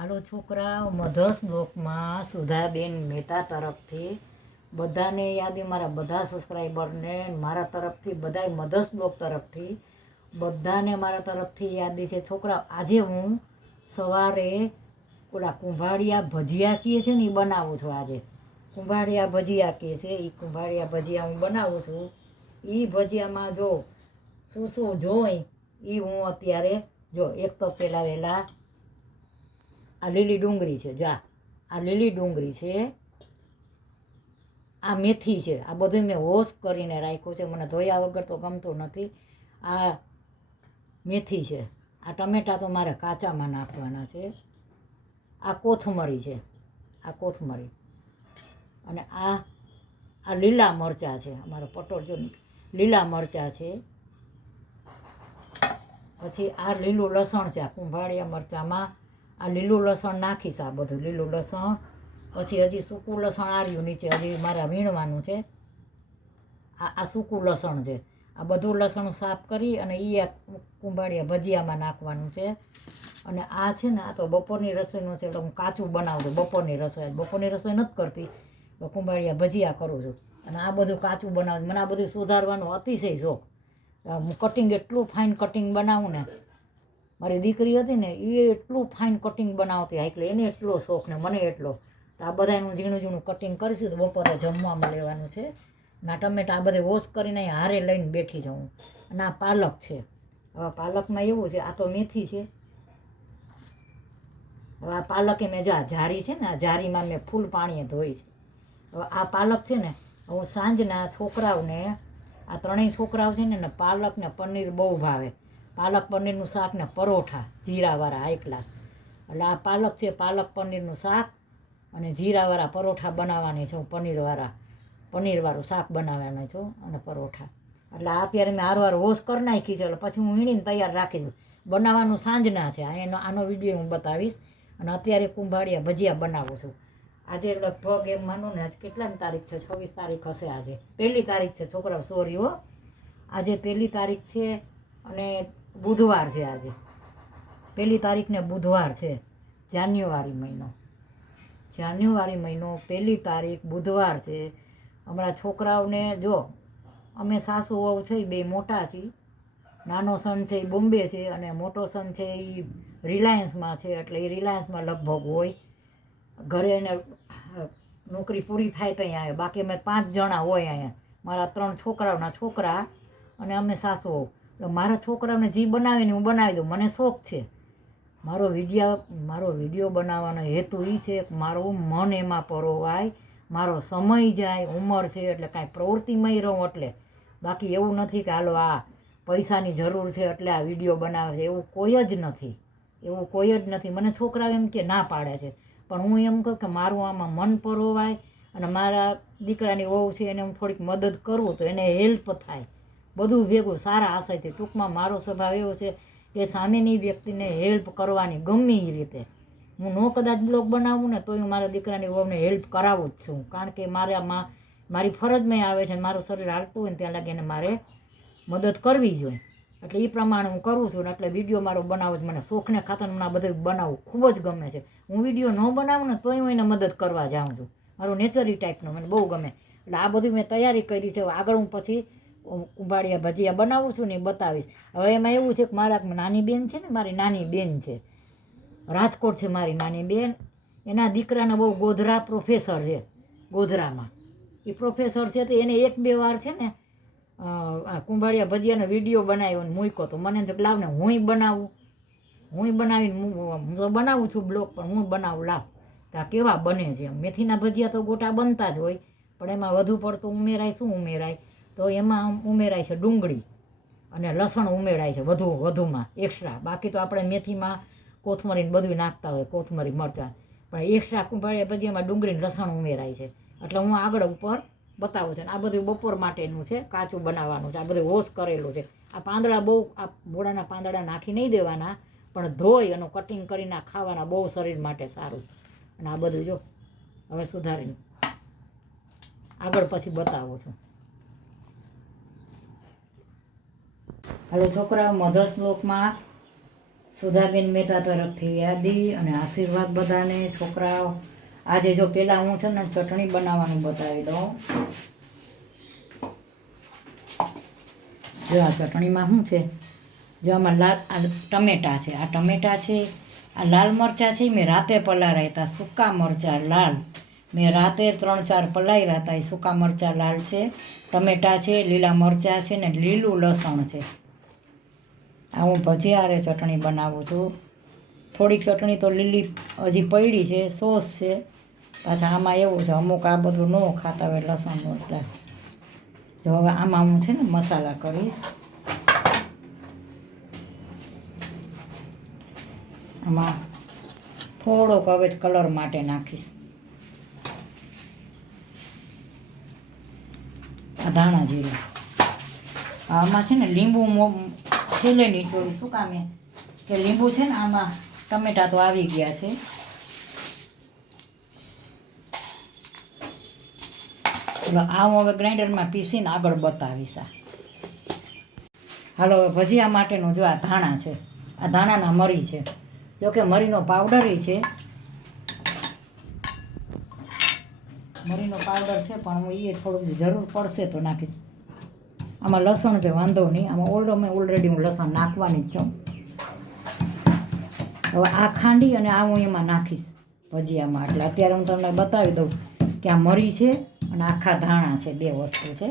હાલો છોકરાઓ, મધર્સ બ્લોકમાં સુધાબેન મહેતા તરફથી બધાને યાદી, મારા બધા સબસ્ક્રાઈબરને મારા તરફથી, બધાય મધર્સ બ્લોક તરફથી બધાને મારા તરફથી યાદી છે. છોકરા, આજે હું સવારે ઓલા કુંભાળિયા ભજીયા કહે છે ને એ બનાવું છું. આજે કુંભાળિયા ભજીયા કહે છે, એ કુંભાળિયા ભજીયા હું બનાવું છું. એ ભજીયામાં જો શું શું જોઈ એ હું અત્યારે જો, એક તો પહેલાં વહેલા આ લીલી ડુંગળી છે, આ લીલી ડુંગળી છે, આ મેથી છે, આ બધું મેં વોશ કરીને રાખ્યું છે, મને ધોયા વગર તો ગમતું નથી. આ મેથી છે, આ ટમેટાં તો મારે કાચામાં નાખવાના છે, આ કોથમરી છે, આ કોથમરી, અને આ લીલા મરચાં છે, અમારો પટોળ જો લીલા મરચાં છે. પછી આ લીલું લસણ છે, આ કુંભાળિયા મરચાંમાં આ લીલું લસણ નાખીશ, આ બધું લીલું લસણ. પછી હજી સૂકું લસણ આવ્યું નીચે, હજી મારે વીણવાનું છે. આ સૂકું લસણ છે, આ બધું લસણ સાફ કરી અને એ કુંભાળિયા ભજીયામાં નાખવાનું છે. અને આ છે ને, આ તો બપોરની રસોઈનું છે, એટલે હું કાચું બનાવું છું. બપોરની રસોઈ નથી કરતી, કુંભાળિયા ભજીયા કરું છું. અને આ બધું કાચું બનાવું. મને આ બધું સુધારવાનો અતિશય શોખ. હું કટિંગ એટલું ફાઇન કટિંગ બનાવું ને, મારી દીકરી હતી ને એ એટલું ફાઇન કટિંગ બનાવતી, એટલે એને એટલો શોખ ને મને એટલો. તો આ બધાનું ઝીણું ઝીણું કટિંગ કરીશું. તો બપોરે જમવામાં લેવાનું છે. ના ટમેટા આ બધે વોશ કરીને હારે લઈને બેઠી જાઉં. અને આ પાલક છે. હવે પાલકમાં એવું છે, આ તો મેથી છે. હવે આ પાલકે મેં જારી છે ને, આ જારીમાં મેં ફૂલ પાણીએ ધોઈ છે. હવે આ પાલક છે ને, હું સાંજના છોકરાઓને, આ ત્રણેય છોકરાઓ છે ને પાલક ને પનીર બહુ ભાવે. પાલક પનીરનું શાક ને પરોઠા જીરાવાળા એકલા. એટલે આ પાલક છે, પાલક પનીરનું શાક અને જીરાવાળા પરોઠા બનાવવાની છે. હું પનીરવાળું શાક બનાવવાનું છું અને પરોઠા. એટલે આ અત્યારે મેં હારવાર વોશ કરી નાખી છે. એટલે પછી હું વીણીને તૈયાર રાખી દઉં. બનાવવાનું સાંજના છે, આનો વિડીયો હું બતાવીશ. અને અત્યારે કુંભાળિયા ભજીયા બનાવું છું. આજે લગભગ એમ માનો ને, આજ કેટલાની તારીખ છે? 26 તારીખ હશે. આજે 1 તારીખ છે છોકરાઓ, સોરી હો. આજે 1 તારીખ છે અને બુધવાર છે. આજે 1 તારીખ ને બુધવાર છે, જાન્યુઆરી મહિનો. 1 તારીખ બુધવાર છે. અમારા છોકરાઓને જો, અમે સાસુ વહુ છે, બે મોટા છીએ. નાનો સન છે એ બોમ્બે છે, અને મોટો સન છે એ રિલાયન્સમાં છે. એટલે એ રિલાયન્સમાં લગભગ હોય. ઘરે એને નોકરી પૂરી થાય ત્યાં આવે. બાકી અમે 5 જણા હોય અહીંયા. મારા 3 છોકરાઓના છોકરા અને અમે સાસુ વહુ. મારા છોકરાઓને જે બનાવીને હું બનાવી દઉં. મને શોખ છે. મારો વિડીયો બનાવવાનો હેતુ એ છે કે મારું મન એમાં પરોવાય, મારો સમય જાય. ઉંમર છે એટલે કાંઈ પ્રવૃત્તિમય રહું એટલે. બાકી એવું નથી કે હાલો આ પૈસાની જરૂર છે એટલે આ વિડીયો બનાવે છે, એવું કોઈ જ નથી. મને છોકરાઓ એમ કે ના પાડે છે, પણ હું એમ કહું કે મારું આમાં મન પરોવાય અને મારા દીકરાની વહુ છે એને હું થોડીક મદદ કરું તો એને હેલ્પ થાય. બધું ભેગું સારા આશયથી. ટૂંકમાં મારો સ્વભાવ એવો છે કે સામેની વ્યક્તિને હેલ્પ કરવાની ગમે એ રીતે. હું કદાચ બ્લોગ બનાવું ને તોય હું મારા દીકરાની વહુને હેલ્પ કરાવું જ છું. કારણ કે મારી ફરજમાં આવે છે. મારું શરીર હાલતું હોય ને ત્યાં લાગીને મારે મદદ કરવી જોઈએ. એટલે એ પ્રમાણે હું કરું છું ને. એટલે વિડીયો મારો બનાવું જ મને શોખને ખાતર મને આ બધું બનાવવું ખૂબ જ ગમે છે. હું વિડીયો ન બનાવું ને તોય હું એને મદદ કરવા જાઉં છું. મારું નેચરી ટાઈપનો મને બહુ ગમે. એટલે આ બધી મેં તૈયારી કરી છે. આગળ હું પછી કુંભાળિયા ભજીયા બનાવું છું ને એ બતાવીશ. હવે એમાં એવું છે કે મારા નાની બેન છે ને, મારી નાની બેન છે, રાજકોટ છે મારી નાની બેન. એના દીકરાને બહુ ગોધરા પ્રોફેસર છે, ગોધરામાં એ પ્રોફેસર છે. તો એને 1-2 વાર છે ને કુંભાળિયા ભજીયાનો વિડીયો બનાવ્યો ને મૂક્યો. તો મને તો લાવ ને હું બનાવીને હું તો બનાવું છું બ્લોગ, પણ હું બનાવું લાવ તો આ કેવા બને છે. મેથીના ભજીયા તો ગોટા બનતા જ હોય, પણ એમાં વધુ પડતું શું ઉમેરાય? તો એમાં ઉમેરાય છે ડુંગળી અને લસણ ઉમેરાય છે વધુમાં એક્સ્ટ્રા. બાકી તો આપણે મેથીમાં કોથમરીને બધું નાખતા હોય, કોથમરી મરચાં. પણ એક્સ્ટ્રા કુંભાળિયા ભજીયામાં ડુંગળી લસણ ઉમેરાય છે. એટલે હું આગળ ઉપર બતાવું છું. આ બધું બપોર માટેનું છે, કાચું બનાવવાનું છે. આ બધું વોશ કરેલું છે. આ પાંદડા બહુ, આ ભોળાના પાંદડા નાખી નહીં દેવાના, પણ ધોઈ અને કટિંગ કરીને ખાવાના, બહુ શરીર માટે સારું. અને આ બધું જો હવે સુધારીને આગળ પછી બતાવું છું. હવે છોકરાઓ, મધર્સ બ્લોકમાં સુધાબેન મહેતા તરફથી યાદી અને આશીર્વાદ બધાને. છોકરાઓ આજે જો પહેલાં હું છે ને ચટણી બનાવવાનું બતાવી દઉં. જો આ ચટણીમાં શું છે, જો આમાં લાલ આ ટમેટાં છે, આ ટમેટાં છે, આ લાલ મરચાં છે મેં રાતે પલાળ્યા હતા. સૂકા મરચાં લાલ મેં રાતે 3-4 પલાળ્યા હતા. એ સૂકા મરચાં લાલ છે, ટમેટાં છે, લીલા મરચાં છે ને લીલું લસણ છે. આ હું ભજીયારે ચટણી બનાવું છું. થોડીક ચટણી તો લીલી હજી પડી છે, સોસ છે. પાછા આમાં એવું છે અમુક આ બધું ન ખાતા હોય લસણ મરચાં. જો હવે આમાં હું છે ને મસાલા કરીશ. આમાં થોડોક હવે કલર માટે નાખીશ આ ધાણા જીરું. આમાં છે ને લીંબુ છેલ્લે નીચોડી. શું કામે કે લીંબુ છે ને આમાં ટમેટાં તો આવી ગયા છે. એટલે આ હું હવે ગ્રાઇન્ડરમાં પીસીને આગળ બતાવીશ. હાલો હવે ભજીયા માટેનું જો આ ધાણા છે, આ ધાણાના મરી છે. જોકે મરીનો પાવડર છે, મરીનો પાવડર છે પણ હું એ થોડુંક જરૂર પડશે તો નાખીશ. આમાં લસણ છે, વાંધો નહીં. આમાં ઓલરેડી હું લસણ નાખવાની જ છું. હવે આ ખાંડી અને આ હું એમાં નાખીશ ભજીયામાં. એટલે અત્યારે હું તમને બતાવી દઉં કે આ મરી છે અને આખા ધાણા છે, 2 વસ્તુ છે.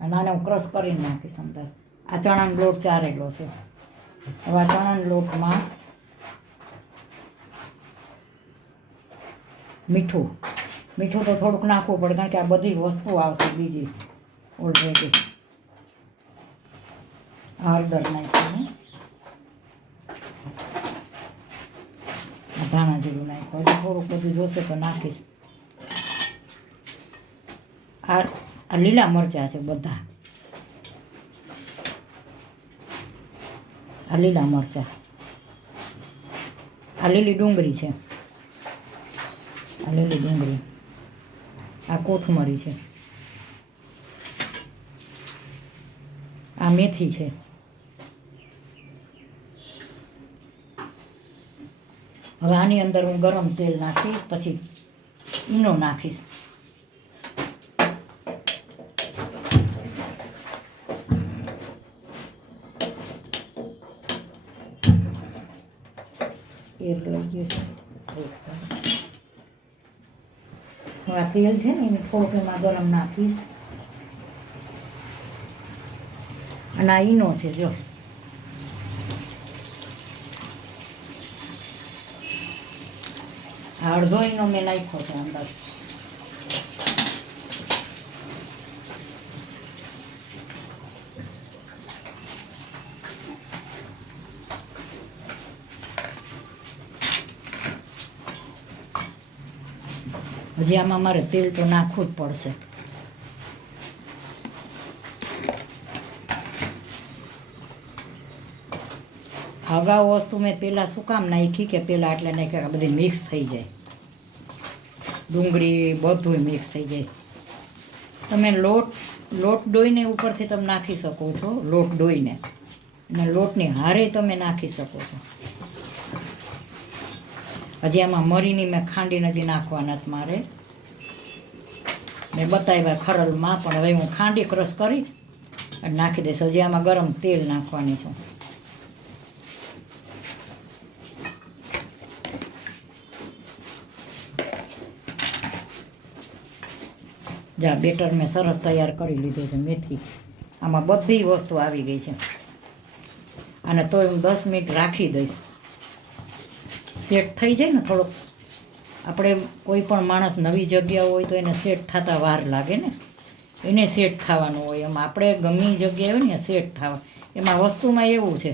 અને આને હું ક્રશ કરીને નાખીશ અંદર. આ ચણાનો લોટ ચારેલો છે. હવે આ ચણાના લોટમાં મીઠું તો થોડુંક નાખવું પડે કારણ કે આ બધી વસ્તુ આવશે બીજી ઓલરેડી. હળદર નાખીને ધાણા જીરું નાખ્યું. હજી થોડુંક બધું જોશે તો નાખીશ. આ લીલા મરચાં છે બધા, આ લીલા મરચાં, આ લીલી ડુંગળી છે, આ લીલી ડુંગળી, આ કોથમરી છે, આ મેથી છે. હવે આની અંદર હું ગરમ તેલ નાખીશ, પછી ઈનો નાખીશ. તેલ લઈ ગયું છે. હવે આ તેલ છે ને એને થોડુંક એમાં ગરમ નાખીશ. અને આ ઈનો છે જો, આ અડધો ઈનો મેં નાખ્યો છે અંદર. હજી આમાં મારે તેલ તો નાખવું જ પડશે. અગાઉ વસ્તુ મેં પહેલાં શું કામ નાખી કે પહેલાં એટલે નાખ્યા બધી મિક્સ થઈ જાય, ડુંગળી બધું મિક્સ થઈ જાય. તમે લોટ ડોઈને ઉપરથી તમે નાખી શકો છો, લોટ ડોઈને, અને લોટની હારે તમે નાખી શકો છો. હજી આમાં મરીની મેં ખાંડી નથી નાખવા નથી મારે, મેં બતાવ્યા ખરલમાં, પણ હવે હું ખાંડી ક્રશ કરી અને નાખી દઈશ. હજી આમાં ગરમ તેલ નાખવાની છું. જા બેટર મેં સરસ તૈયાર કરી લીધું છે. મેથી આમાં બધી વસ્તુ આવી ગઈ છે. અને તોય હું 10 મિનિટ રાખી દઈશ. સેટ થઈ જાય ને થોડોક. આપણે કોઈ પણ માણસ નવી જગ્યા હોય તો એને સેટ થતાં વાર લાગે ને, એને સેટ થવાનું હોય. એમ આપણે ગમે જગ્યાએ હોય ને સેટ થવા, એમાં વસ્તુમાં એવું છે.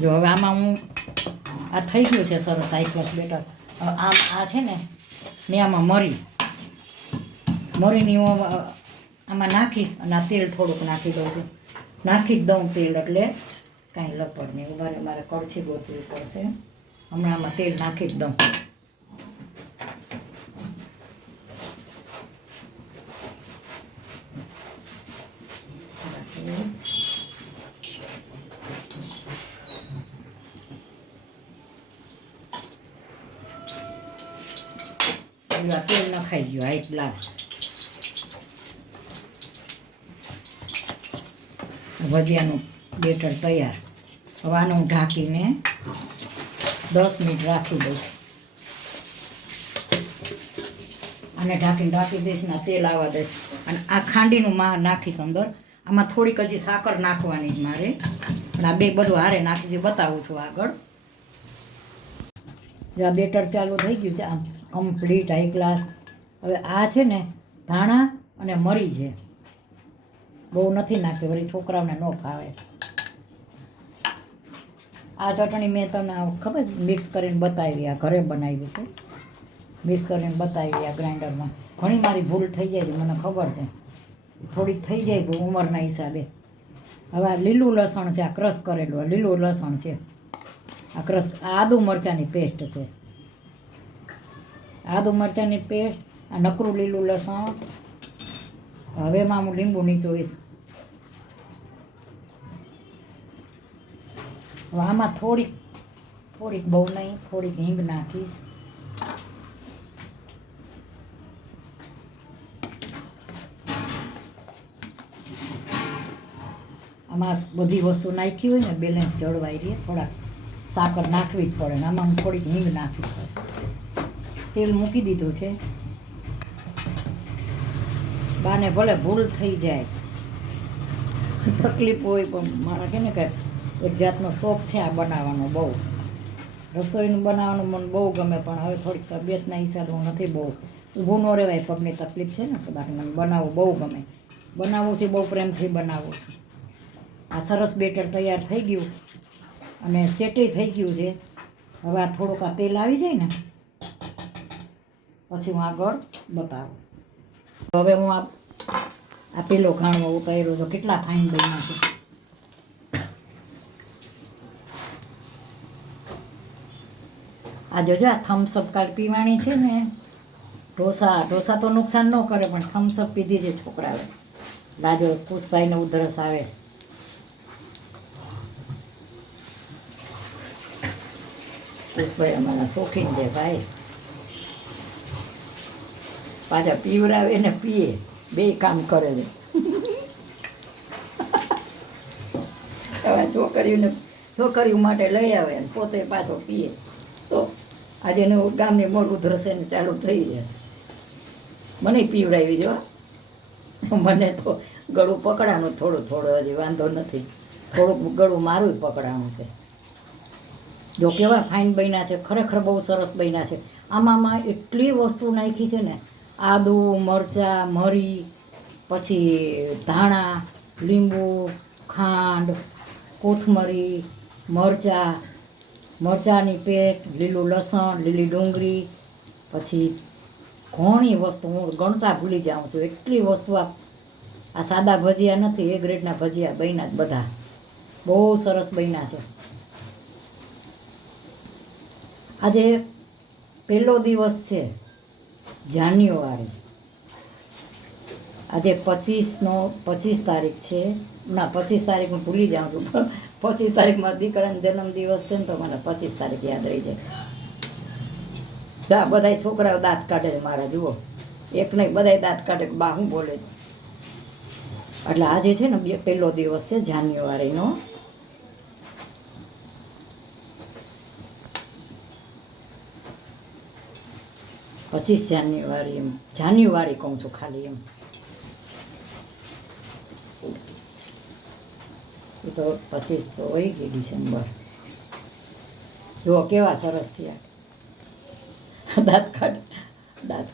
જો હવે આમાં હું આ થઈ ગયું છે સરસ આઈક્લાસ બેટર. આ છે ને મેં આમાં મરીની હું આમાં નાખીશ અને આ તેલ થોડુંક નાખી દઉં છું. નાખી જ દઉં તેલ એટલે કાંઈ લપડ નહીં. મારે કળછી ગોતવી પડશે. હમણાં આમાં તેલ નાખી જ દઉં. તેલ નખાઈ ગયું હાઈ ગ્લાસ. ભજીયાનું બેટર તૈયાર. હવે આને હું ઢાંકીને 10 મિનિટ રાખી દઈશ. આને ઢાંકી દઈશ ને તેલ આવવા દઈશ. અને આ ખાંડીનું નાખીશ અંદર. આમાં થોડીક હજી સાકર નાખવાની જ મારે. અને આ બે બધું હારે નાખી બતાવું છું આગળ. જો આ બેટર ચાલુ થઈ ગયું છે આમ કમ્પ્લીટ હાઈ ક્લાસ. હવે આ છે ને ધાણા અને મરી છે, બહુ નથી નાખી, વળી છોકરાઓને ન ફાવે. આ ચટણી મેં તમને ખબર મિક્સ કરીને બતાવી, આ ઘરે બનાવી છે, મિક્સ કરીને બતાવી આ ગ્રાઇન્ડરમાં. ઘણી મારી ભૂલ થઈ જાય છે, મને ખબર છે, થોડીક થઈ જાય ઉંમરના હિસાબે. હવે આ લીલું લસણ છે, આ ક્રશ કરેલું આ લીલું લસણ છે, આ ક્રશ આદુ મરચાંની પેસ્ટ છે, આદુ મરચાંની પેસ્ટ, આ નકરું લીલું લસણ. હવે એમાં હું લીંબુ નીચોઈશ. હવે આમાં થોડીક બહુ નહીં, થોડીક હિંગ નાખીશ. આમાં બધી વસ્તુ નાખી હોય ને બેલેન્સ જળવાઈ રહે. થોડાક સાકર નાખવી જ પડે ને આમાં હું થોડીક હિંગ નાખીશ. તેલ મૂકી દીધું છે. બાને ભલે ભૂલ થઈ જાય, તકલીફ હોય, પણ મારા કે ને કે એક જાતનો શોખ છે આ બનાવવાનો. બહુ રસોઈનું બનાવવાનું મને બહુ ગમે, પણ હવે થોડીક તબિયતના હિસાબે હું નથી બહુ ઊભું ન રહેવાય, પગની તકલીફ છે ને, તો બાકી મને બનાવવું બહુ ગમે. બનાવવું છે બહુ પ્રેમથી બનાવવું છે. આ સરસ બેટર તૈયાર થઈ ગયું અને સેટે થઈ ગયું છે. હવે આ થોડુંક આ તેલ આવી જાય ને પછી હું આગળ બતાવું. હવે હું આ પેલો ખાણો ઉતાર્યો છું, કેટલા ફાઇન બન્યા છે. આ જોજો આ થમ્સઅપ કાલ પીવાની છે ને, ઢોસા તો નુકસાન ન કરે, પણ થમ્સઅપ પીધી છે છોકરાએ. લાજો પુષ્પાઈને ઉધરસ આવે. પુષ્પાઈ અમારા શોખીન છે ભાઈ, પાછા પીવરાવે ને પીએ, બે કામ કરે છે. હવે છોકરીઓ માટે લઈ આવે ને પોતે પાછો પીએ, તો આજે એનું ગામની મોટું ધ્રસે ને ચાલુ થઈ જાય. મને પીવડાવી જો, મને તો ગળું પકડાનું થોડું હજી વાંધો નથી, થોડુંક ગળું મારું પકડાનું છે. જો કેવા ફાઇન બન્યા છે, ખરેખર બહુ સરસ બન્યા છે. આમાં એટલી વસ્તુ નાખી છે ને, આદુ મરચાં મરી, પછી ધાણા, લીંબુ, ખાંડ, કોથમરી, મરચાંની પેસ્ટ, લીલું લસણ, લીલી ડુંગળી, પછી ઘણી વસ્તુ હું ગણતા ભૂલી જાઉં છું. એટલી વસ્તુ આ સાદા ભજીયા નથી, એ ગ્રેડના ભજીયા બન્યા જ બધા, બહુ સરસ બન્યા છે. આજે પહેલો દિવસ છે જાન્યુઆરી. આજે 25 તારીખ છે. ના 25 તારીખ હું ભૂલી જાઉં છું, પણ 25 તારીખ મારા દીકરાનો જન્મદિવસ છે ને, તો મને 25 તારીખ યાદ રહી જાય. બધા છોકરાઓ દાંત કાઢે છે મારા, જુઓ, એક નહીં બધા દાંત કાઢે, બા હું બોલે. એટલે આજે છે ને પહેલો દિવસ છે જાન્યુઆરીનો. જાન્યુઆરી એમ જાન્યુઆરી કહું છું ખાલી એમ. એ તો 25 તો હોય ગઈ ડિસેમ્બર. જુઓ કેવા સરસ થયા. દાંત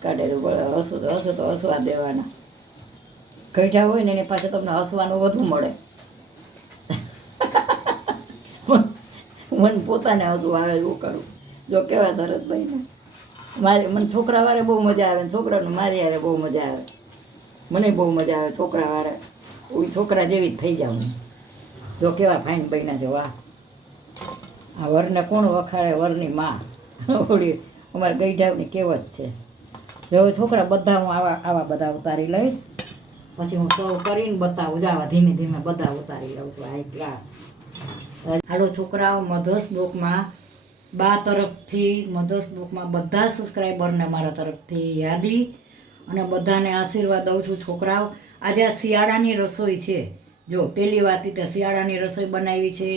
કાઢે તો હસવા દેવાના. ગઈઢા હોય ને એની પાસે તમને હસવાનું વધુ મળે. મને પોતાને હસવું આવે એવું કરું. જો કેવા સરસ ભાઈ ને મને છોકરા વાળે બહુ મજા આવે, છોકરાને મારી હારે બહુ મજા આવે, મને બહુ મજા આવે છોકરા વાળે. હું છોકરા જેવી જ થઈ જાઉં. જો કેવા ફાઇન બન્યા છે. વાહ, આ વરને કોણ વખાડે? વરની માં. ઓળી અમારે ગઈઢાવની કહેવત છે. જો છોકરા બધા હું આવા બધા ઉતારી લઈશ, પછી હું સર્વ કરીને બતાવું. જાવા ધીમે ધીમે બધા ઉતારી લઉં છું હાઈ ક્લાસ. હાલો છોકરાઓ, મધર્સ બ્લોકમાં બા તરફથી મધર્સ બુકમાં બધા સબસ્ક્રાઈબરને મારા તરફથી યાદી અને બધાને આશીર્વાદ દઉં છું. છોકરાઓ આજે આ શિયાળાની રસોઈ છે. જો પહેલી વાત તે શિયાળાની રસોઈ બનાવી છે.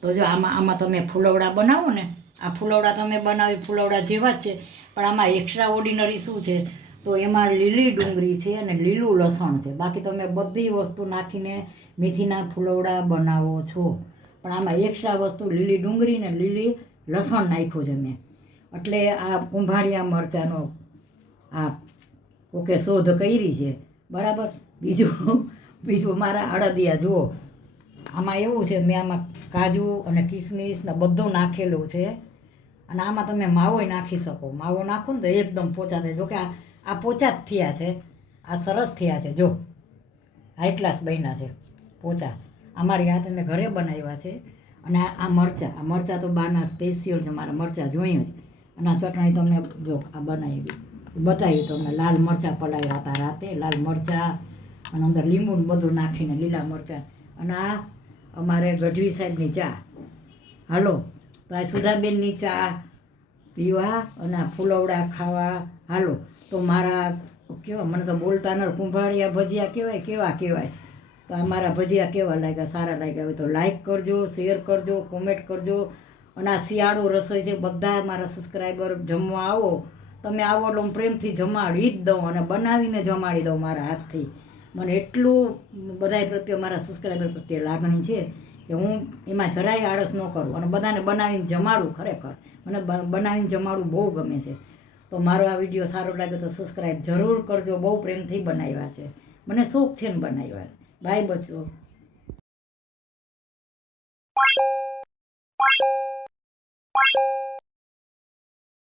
તો જો આમાં તમે ફુલવડા બનાવો ને, આ ફુલવડા તમે બનાવી ફુલવડા જેવા જ છે, પણ આમાં એક્સ્ટ્રા ઓર્ડિનરી શું છે, તો એમાં લીલી ડુંગળી છે અને લીલું લસણ છે. બાકી તમે બધી વસ્તુ નાખીને મેથીના ફુલવડા બનાવો છો, પણ આમાં એક્સ્ટ્રા વસ્તુ લીલી ડુંગળી ને લીલી લસણ નાખ્યું છે મેં. એટલે આ કુંભાળિયા મરચાંનો આ ઓકે શોધ કરી છે, બરાબર. બીજું મારા અડદિયા જુઓ, આમાં એવું છે મેં આમાં કાજુ અને કિસમિસ ને બધું નાખેલું છે. અને આમાં તમે માવોય નાખી શકો. માવો નાખો ને તો એકદમ પોચા થાય. જોકે આ પોચા જ થયા છે, આ સરસ થયા છે. જો હાઈ ક્લાસ બન્યા છે પોચા. અમારી આ તમે ઘરે બનાવ્યા છે. અને આ મરચાં તો બાના સ્પેશિયલ છે, મારા મરચાં જોયું જ. અને આ ચટણી તમને જો આ બતાવી તમને. લાલ મરચાં પલાળ્યા હતા રાતે, લાલ મરચાં અને અંદર લીંબુ ને બધું નાખીને લીલા મરચાં. અને આ અમારે ગઢવી સાહેબની ચા. હાલો તો આ સુધાબેનની ચા પીવા અને આ ફુલવડા ખાવા હાલો. તો મારા કેવા, મને તો બોલતા ન, કુંભાળિયા ભજીયા કેવાય. તો આ મારા ભજીયા કેવા લાગ્યા, સારા લાગ્યા હોય તો લાઈક કરજો, શેર કરજો, કોમેન્ટ કરજો. અને આ શિયાળો રસોઈ છે, બધા મારા સબસ્ક્રાઈબર જમવા આવો, તમે આવો એટલે હું પ્રેમથી જમાડી જ દઉં અને બનાવીને જમાડી દઉં મારા હાથથી. મને એટલું બધાય પ્રત્યે, મારા સબસ્ક્રાઈબર પ્રત્યે લાગણી છે કે હું એમાં જરાય આળસ ન કરું અને બધાને બનાવીને જમાડું. ખરેખર મને બનાવીને જમાડવું બહુ ગમે છે. તો મારો આ વિડીયો સારો લાગે તો સબસ્ક્રાઈબ જરૂર કરજો. બહુ પ્રેમથી બનાવ્યા છે, મને શોખ છે ને બનાવ્યા. બાય બચ્ચો.